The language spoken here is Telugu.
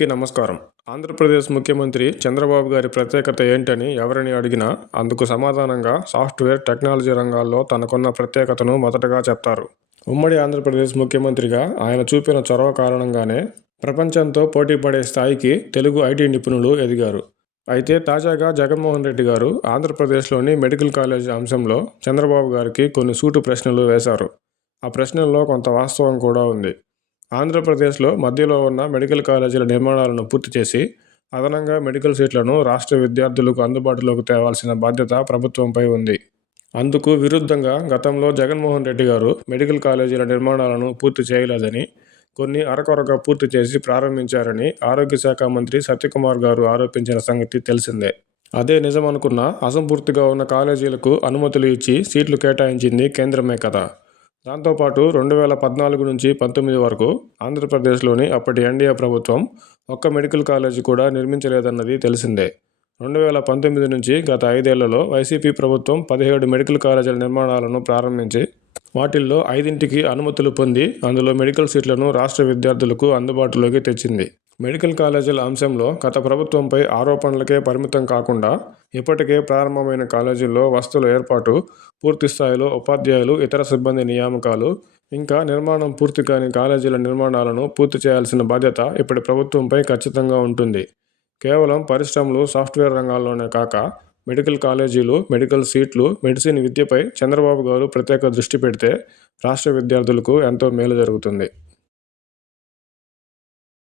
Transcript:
అందరికీ నమస్కారం. ఆంధ్రప్రదేశ్ ముఖ్యమంత్రి చంద్రబాబు గారి ప్రత్యేకత ఏంటని ఎవరిని అడిగినా అందుకు సమాధానంగా సాఫ్ట్వేర్ టెక్నాలజీ రంగాల్లో తనకున్న ప్రత్యేకతను మొదటగా చెప్తారు. ఉమ్మడి ఆంధ్రప్రదేశ్ ముఖ్యమంత్రిగా ఆయన చూపిన చొరవ కారణంగానే ప్రపంచంతో పోటీ పడే స్థాయికి తెలుగు ఐటీ నిపుణులు ఎదిగారు. అయితే తాజాగా జగన్మోహన్ రెడ్డి గారు ఆంధ్రప్రదేశ్లోని మెడికల్ కాలేజ్ అంశంలో చంద్రబాబు గారికి కొన్ని సూటు ప్రశ్నలు వేశారు. ఆ ప్రశ్నల్లో కొంత వాస్తవం కూడా ఉంది. ఆంధ్రప్రదేశ్లో మధ్యలో ఉన్న మెడికల్ కాలేజీల నిర్మాణాలను పూర్తి చేసి అదనంగా మెడికల్ సీట్లను రాష్ట్ర విద్యార్థులకు అందుబాటులోకి తేవాల్సిన బాధ్యత ప్రభుత్వంపై ఉంది. అందుకు విరుద్ధంగా గతంలో జగన్మోహన్ రెడ్డి గారు మెడికల్ కాలేజీల నిర్మాణాలను పూర్తి చేయలేదని కొన్ని అరకొరగా పూర్తి చేసి ప్రారంభించారని ఆరోగ్య శాఖ మంత్రి సత్యకుమార్ గారు ఆరోపించిన సంగతి తెలిసిందే. అదే నిజమనుకున్న అసంపూర్తిగా ఉన్న కాలేజీలకు అనుమతులు ఇచ్చి సీట్లు కేటాయించింది కేంద్రమే కదా. దాంతోపాటు రెండు వేల పద్నాలుగు నుంచి పంతొమ్మిది వరకు ఆంధ్రప్రదేశ్లోని అప్పటి ఎన్డీఏ ప్రభుత్వం ఒక్క మెడికల్ కాలేజీ కూడా నిర్మించలేదన్నది తెలిసిందే. రెండు వేల పంతొమ్మిది నుంచి గత ఐదేళ్ళలో వైసీపీ ప్రభుత్వం పదిహేడు మెడికల్ కాలేజీల నిర్మాణాలను ప్రారంభించి వాటిల్లో ఐదింటికి అనుమతులు పొంది అందులో మెడికల్ సీట్లను రాష్ట్ర విద్యార్థులకు అందుబాటులోకి తెచ్చింది. మెడికల్ కాలేజీల అంశంలో గత ప్రభుత్వంపై ఆరోపణలకే పరిమితం కాకుండా ఇప్పటికే ప్రారంభమైన కాలేజీల్లో వసతుల ఏర్పాటు పూర్తి స్థాయిలో ఉపాధ్యాయులు ఇతర సిబ్బంది నియామకాలు ఇంకా నిర్మాణం పూర్తి కాని కాలేజీల నిర్మాణాలను పూర్తి చేయాల్సిన బాధ్యత ఇప్పటి ప్రభుత్వంపై ఖచ్చితంగా ఉంటుంది. కేవలం పరిశ్రమలు సాఫ్ట్వేర్ రంగాల్లోనే కాక మెడికల్ కాలేజీలు మెడికల్ సీట్లు మెడిసిన్ విద్యపై చంద్రబాబు గారు ప్రత్యేక దృష్టి పెడితే రాష్ట్ర విద్యార్థులకు ఎంతో మేలు జరుగుతుంది.